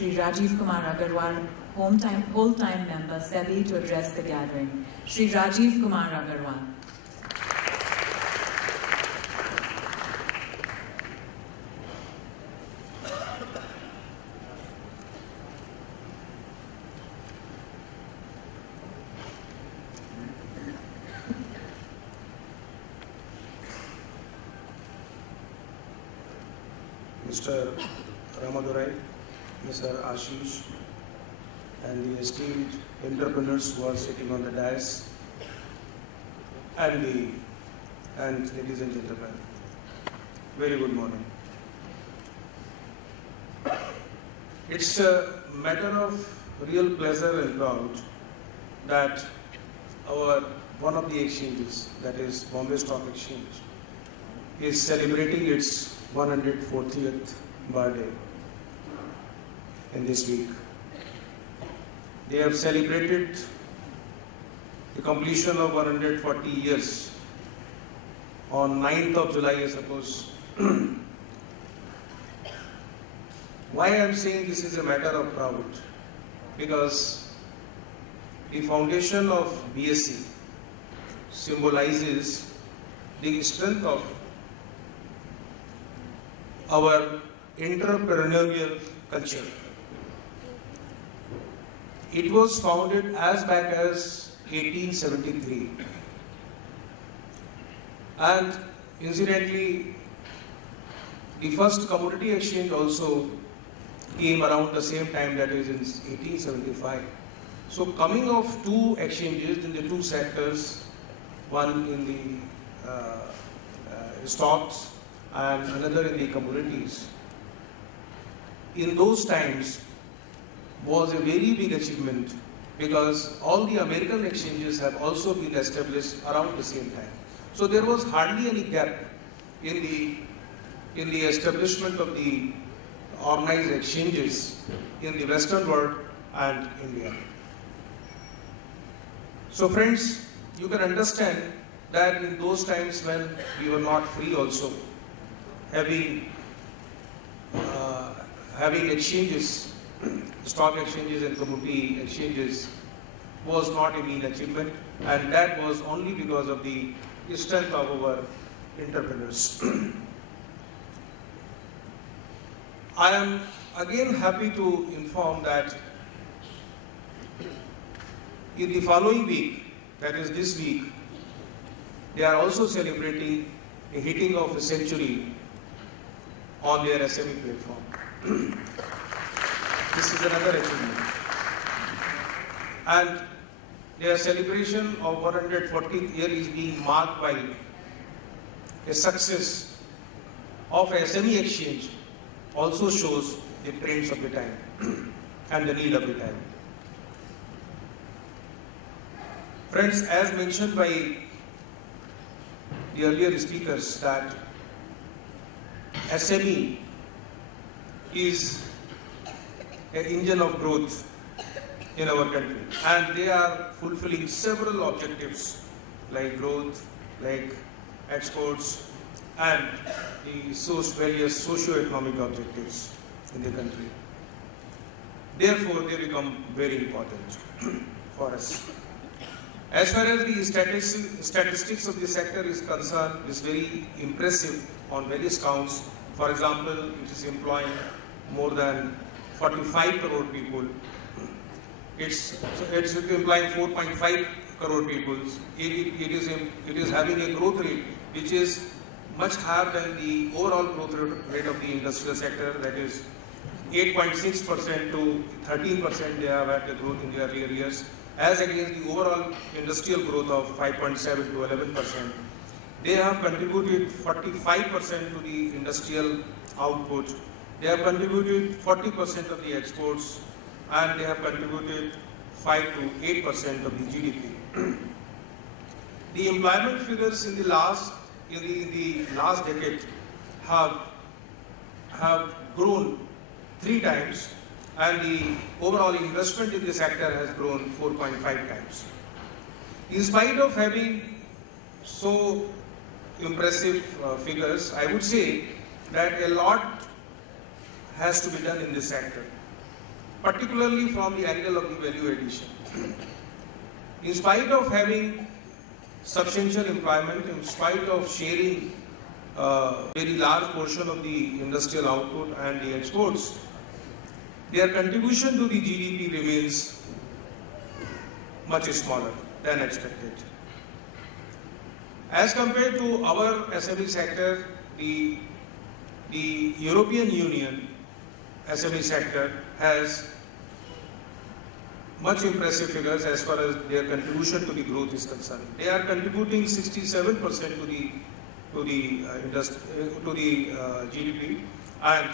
Shri Rajeev Kumar Agarwal, whole-time member, SEBI, to address the gathering. Shri Rajeev Kumar Agarwal. Mr. Ramadurai, Mr. Ashish, and the esteemed entrepreneurs who are sitting on the dais, and ladies and gentlemen, very good morning. It's a matter of real pleasure and proud that one of the exchanges, that is Bombay Stock Exchange, is celebrating its 140th birthday in this week. They have celebrated the completion of 140 years on 9th of July, I suppose. Why I am saying this is a matter of pride? Because the foundation of BSE symbolizes the strength of our entrepreneurial culture. It was founded as back as 1873. And incidentally, the first commodity exchange also came around the same time, that is in 1875. So coming of two exchanges in the two sectors, one in the stocks and another in the commodities, in those times was a very big achievement, because all the American exchanges have also been established around the same time. So there was hardly any gap in the establishment of the organized exchanges in the Western world and India. So friends, you can understand that in those times when we were not free also, having exchanges, stock exchanges and commodity exchanges was not a mean achievement, and that was only because of the strength of our entrepreneurs. I am again happy to inform that in the following week, that is this week, they are also celebrating a hitting of a century on their SME platform. This is another achievement. And their celebration of 140th year is being marked by a success of SME exchange, also shows the trends of the time and the need of the time. Friends, as mentioned by the earlier speakers, that SME is an engine of growth in our country, and they are fulfilling several objectives like growth, like exports, and the various socio-economic objectives in the country. Therefore, they become very important for us. As far as the statistics of the sector is concerned, it is very impressive on various counts. For example, it is employing more than 45 crore people. It's employing 4.5 crore people. It is having a growth rate which is much higher than the overall growth rate of the industrial sector, that is 8.6% to 13% they have had the growth in the earlier years, as against the overall industrial growth of 5.7 to 11%. They have contributed 45% to the industrial output. They have contributed 40% of the exports, and they have contributed 5 to 8% of the GDP. The employment figures in the last decade have grown 3 times, and the overall investment in the sector has grown 4.5 times. In spite of having so impressive figures, I would say that a lot has to be done in this sector. particularly from the angle of the value addition. In spite of having substantial employment, in spite of sharing a very large portion of the industrial output and the exports, their contribution to the GDP remains much smaller than expected. As compared to our SME sector, the European Union SME sector has much impressive figures as far as their contribution to the growth is concerned. They are contributing 67% to the GDP, and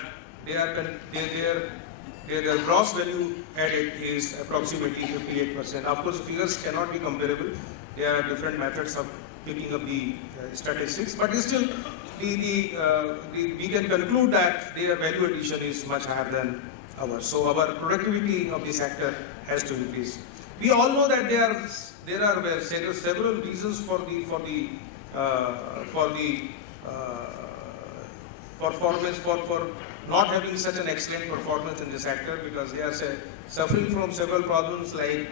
their gross value added is approximately 58%. Of course, figures cannot be comparable. There are different methods of picking up the statistics, but still, we can conclude that their value addition is much higher than ours. So our productivity of the sector has to increase. We all know that there are several reasons for not having such an excellent performance in the sector, because they are suffering from several problems like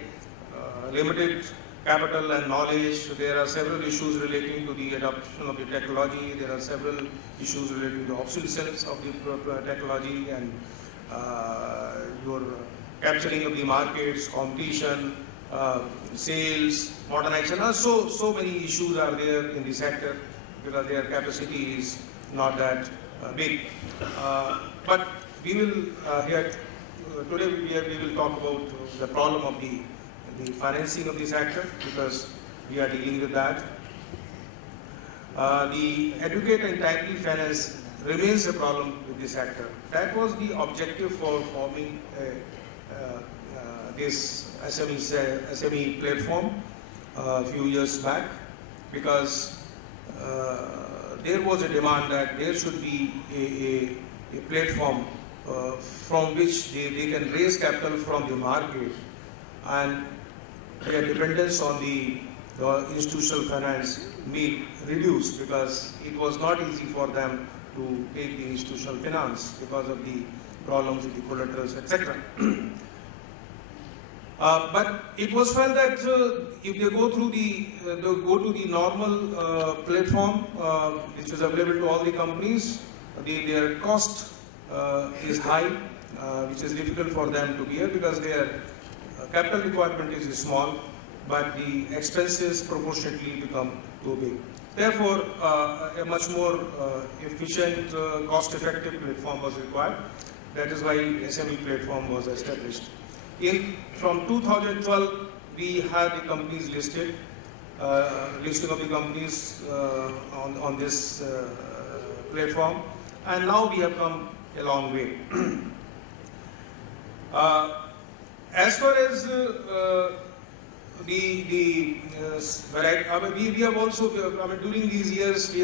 limited capital and knowledge. There are several issues relating to the adoption of the technology. There are several issues relating to obsolescence of the technology and your capturing of the markets, competition, sales, modernization. So many issues are there in the sector because their capacity is not that big. But we will today we will talk about the problem of the financing of the sector, because we are dealing with that. The adequate and timely finance remains a problem with the sector. That was the objective for forming this SME platform a few years back, because there was a demand that there should be a platform from which they can raise capital from the market, and their dependence on the institutional finance be reduced, because it was not easy for them to take the institutional finance because of the problems with the collaterals, etc. But it was felt that if they go to the normal platform, which is available to all the companies, their cost is high, which is difficult for them to bear, because their capital requirement is small, but the expenses proportionately become too big. Therefore, a much more efficient, cost-effective platform was required. That is why SME platform was established. From 2012, we had the companies listed, listing of the companies on this platform, and now we have come a long way. As far as we have also, during these years, we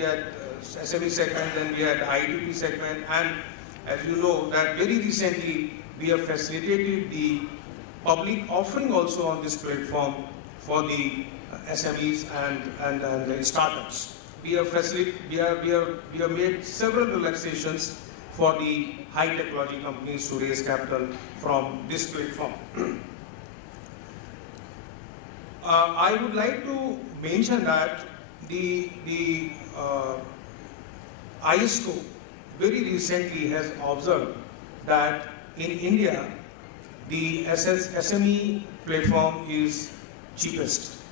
had SME segment, and we had IDP segment, and as you know, that very recently we have facilitated the public offering also on this platform for the SMEs and the startups. We have made several relaxations for the high technology companies to raise capital from this platform. I would like to mention that the ISO very recently has observed that in India, the SME platform is cheapest.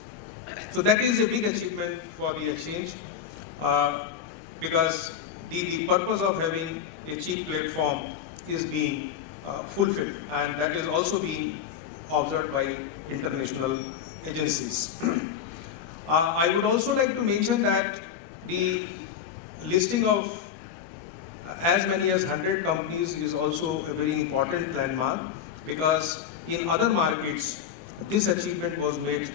So that is a big achievement for the exchange, because the purpose of having a cheap platform is being fulfilled, and that is also being observed by international agencies. I would also like to mention that the listing of as many as 100 companies is also a very important landmark, because in other markets this achievement was made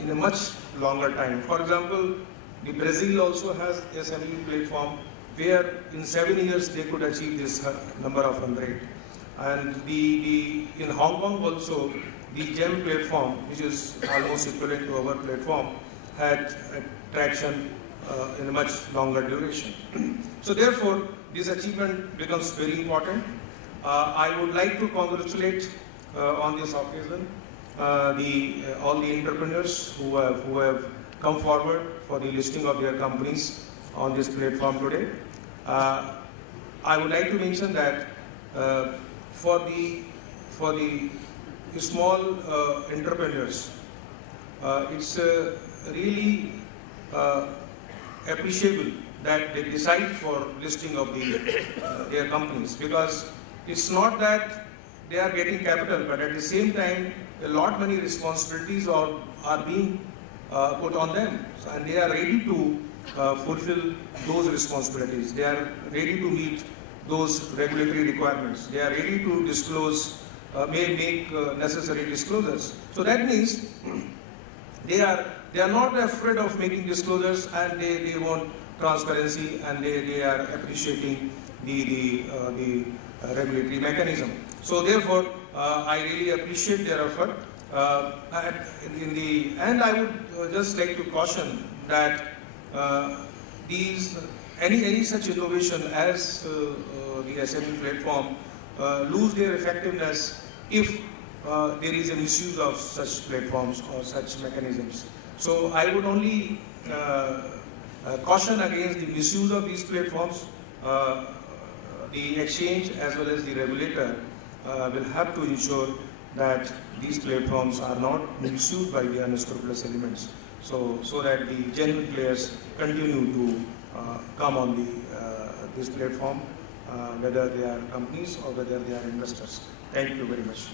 in a much longer time. For example, the Brazil also has a SME platform where in 7 years they could achieve this number of 100. And in Hong Kong also, the GEM platform, which is almost equivalent to our platform, had traction in a much longer duration. So therefore, this achievement becomes very important. I would like to congratulate on this occasion all the entrepreneurs who have come forward for the listing of their companies on this platform today. I would like to mention that for the small entrepreneurs, it's really appreciable that they decide for listing of their companies, because it's not that they are getting capital, but at the same time, a lot many responsibilities are being put on them, and they are ready to fulfill those responsibilities. They are ready to meet those regulatory requirements. They are ready to disclose, make necessary disclosures. So that means they are not afraid of making disclosures, and they want transparency, and they are appreciating the regulatory mechanism. So therefore, I really appreciate their effort. And in the end, I would just like to caution that any such innovation as the SME platform lose their effectiveness if there is a misuse of such platforms or such mechanisms. So I would only caution against the misuse of these platforms. The exchange as well as the regulator will have to ensure that these platforms are not misused by the unscrupulous elements, so that the genuine players continue to come on this platform, whether they are companies or whether they are investors. Thank you very much.